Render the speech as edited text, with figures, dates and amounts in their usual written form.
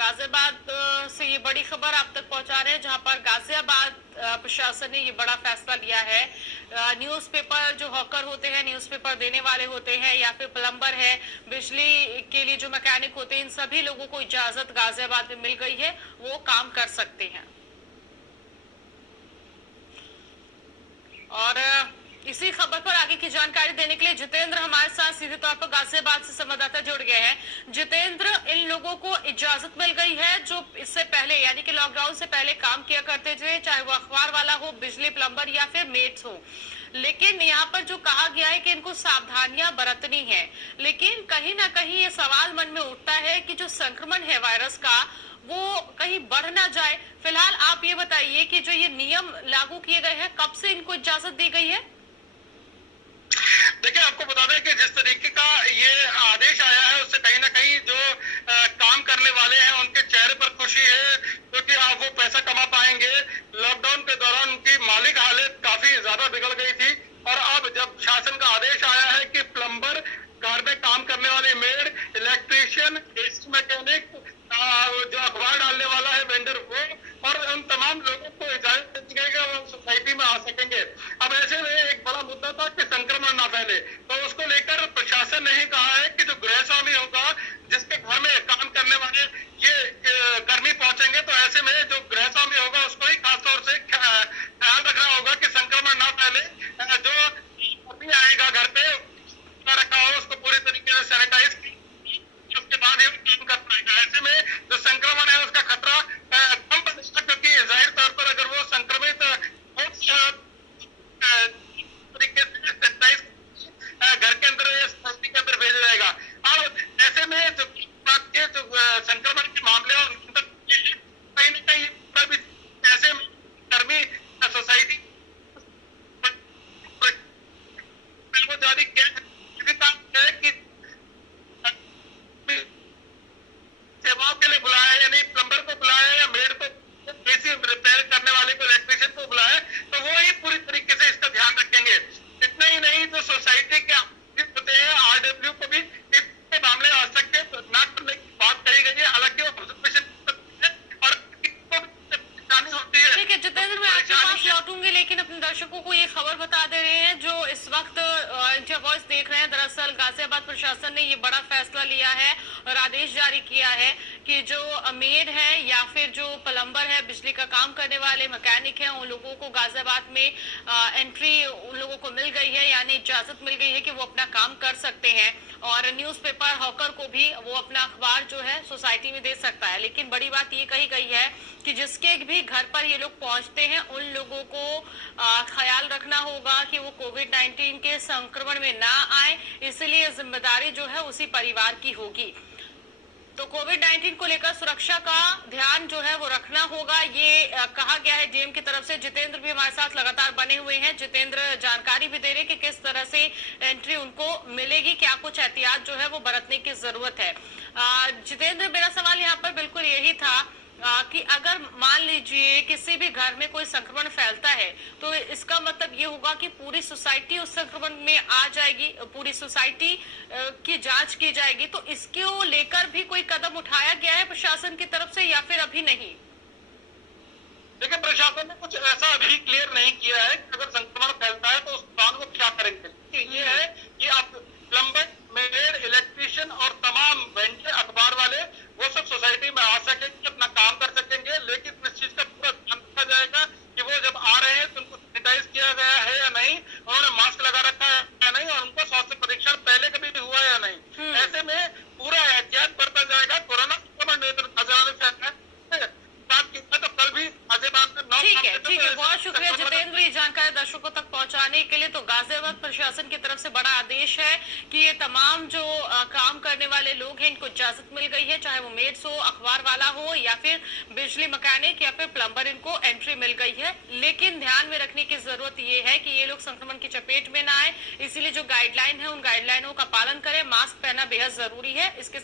गाजियाबाद से ये बड़ी खबर आप तक पहुंचा रहे हैं, जहां पर गाजियाबाद प्रशासन ने ये बड़ा फैसला लिया है। न्यूज़पेपर जो हॉकर होते हैं, न्यूज़पेपर देने वाले होते हैं या फिर प्लम्बर है, बिजली के लिए जो मैकेनिक होते हैं, इन सभी लोगों को इजाजत गाजियाबाद में मिल गई है, वो काम कर सकते हैं। और इसी खबर पर आगे की जानकारी देने के लिए जितेंद्र हमारे साथ सीधे तौर पर गाजियाबाद से संवाददाता जुड़ गए हैं। जितेंद्र, इन लोगों को इजाजत मिल गई है जो इससे पहले यानी कि लॉकडाउन से पहले काम किया करते थे, चाहे वो अखबार वाला हो, बिजली प्लम्बर या फिर मेट्स हो, लेकिन यहाँ पर जो कहा गया है कि इनको सावधानियां बरतनी है। लेकिन कहीं ना कहीं ये सवाल मन में उठता है कि जो संक्रमण है वायरस का, वो कहीं बढ़ ना जाए। फिलहाल आप ये बताइए कि जो ये नियम लागू किए गए हैं, कब से इनको इजाजत दी गई है? देखिए, आपको बता दें कि जिस तरीके का ये आदेश आया है, उससे कहीं ना कहीं जो काम करने वाले हैं उनके चेहरे पर खुशी है, क्योंकि अब वो पैसा कमा पाएंगे। लॉकडाउन के दौरान उनकी मालिक हालत काफी ज्यादा बिगड़ गई थी, और अब जब शासन का आदेश आया है कि प्लम्बर, घर में काम करने वाले मेड, इलेक्ट्रीशियन, एसी मैकेनिक, जो अखबार डालने वाला है वेंडर, वो और उन तमाम लोगों को इजाजत दी गई है, वो सोसाइटी में आ सकेंगे। अब ऐसे में एक बड़ा मुद्दा था कि संक्रमण ना फैले, तो उसको लेकर प्रशासन ने ही कहा है कि जो गृह स्वामी होगा, जिसके घर में काम करने वाले ये कर्मी पहुंचेंगे, तो ऐसे में जो गृह स्वामी होगा उसको ही खासतौर से ख्याल रखना होगा कि संक्रमण ना फैले। जो कर्मी आएगा घर पे रखा हो, उसको पूरी तरीके से सैनिटाइज, उसके बाद ही काम कर पाएगा। ऐसे में जो संक्रमण है उसका खतरा कम बनेगा, क्योंकि जाहिर तौर पर अगर वो संक्रमित तरीके से सैनिटाइज घर के अंदर या सोसाइटी के अंदर भेजा जाएगा। अब ऐसे में जो बात के जो संक्रमण के मामले हैं उनके अंदर कहीं ना कहीं पर भी ऐसे में कर्मी सोसाइटी को जारी किया है कि सेवाओं के लिए बुलाया, यानी प्लम्बर को बुलाया या मेड को, एसी रिपेयर करने वाले को, इलेक्ट्रीशियन को बुलाया, तो वो ही पूरी तरीके से इसका ध्यान रखेंगे। इतना ही नहीं, जो सोसाइटी के होते हैं आरडब्ल्यू को भी इसके मामले आ सकते हैं, तो ना करने की बात कही गई है। हालांकि वो ऑब्जर्वेशन और होती है। ठीक है जितेंद्र, मैं आपके पास लौटूंगी, लेकिन अपने दर्शकों को ये खबर बता दे रहे हैं जो इस वक्त इंडिया वॉइस देख रहे हैं। दरअसल गाजियाबाद प्रशासन ने ये बड़ा फैसला लिया है और आदेश जारी किया है कि जो मेड है या फिर जो प्लम्बर है, बिजली का काम करने वाले मैकेनिक हैं, उन लोगों को गाजियाबाद में एंट्री उन लोगों को मिल गई है, यानी इजाजत मिल गई है कि वो अपना काम कर सकते हैं। और न्यूज़पेपर हॉकर को भी वो अपना अखबार जो है सोसाइटी में दे सकता है। लेकिन बड़ी बात ये कही गई है कि जिसके भी घर पर ये लोग पहुंचते हैं, उन लोगों को ख्याल रखना होगा कि वो कोविड-19 के संक्रमण में ना आए, इसलिए जिम्मेदारी जो है उसी परिवार की होगी। तो कोविड-19 को लेकर सुरक्षा का ध्यान जो है वो रखना होगा, ये कहा गया है डीएम की तरफ से। जितेंद्र भी हमारे साथ लगातार बने हुए हैं। जितेंद्र जानकारी भी दे रहे कि किस तरह से एंट्री उनको मिलेगी, क्या कुछ एहतियात जो है वो बरतने की जरूरत है। जितेंद्र, मेरा सवाल यहाँ पर बिल्कुल यही था कि अगर मान लीजिए किसी भी घर में कोई संक्रमण फैलता है, तो इसका मतलब ये होगा कि पूरी सोसाइटी उस संक्रमण में आ जाएगी, पूरी सोसाइटी की जांच की जाएगी। तो इसको लेकर भी कोई कदम उठाया गया है प्रशासन की तरफ से या फिर अभी नहीं? देखिए, प्रशासन ने कुछ ऐसा अभी क्लियर नहीं किया है कि अगर संक्रमण फैलता है तो उस स्थान को क्या करेंगे। ये है कि आप प्लम्बर, मेड, इलेक्ट्रीशियन और तमाम वेंडर, अखबार वाले, वो सब सोसाइटी में आ सकेंगे, अपना काम कर सकेंगे। लेकिन इस चीज का पूरा ध्यान रखा जाएगा कि वो जब आ रहे हैं तो उनको सैनिटाइज किया गया है या नहीं, उन्होंने मास्क लगा रखा है या नहीं, और उनको स्वास्थ्य परीक्षण पहले कभी हुआ या नहीं। ऐसे में पूरा एहतियात बरता जाएगा। कोरोना संक्रमण नियंत्रण तो कल भी ठीक है, बहुत शुक्रिया जितेंद्र ये जानकारी दर्शकों तक पहुंचाने के लिए। तो गाजियाबाद प्रशासन की तरफ से बड़ा आदेश है कि ये तमाम जो काम करने वाले लोग हैं, इनको इजाजत मिल गई है, चाहे वो मेड्स हो, अखबार वाला हो या फिर बिजली मैकेनिक या फिर प्लम्बर, इनको एंट्री मिल गई है। लेकिन ध्यान में रखने की जरूरत ये है कि ये लोग संक्रमण की चपेट में ना आए, इसीलिए जो गाइडलाइन है उन गाइडलाइनों का पालन करें। मास्क पहनना बेहद जरूरी है। इसके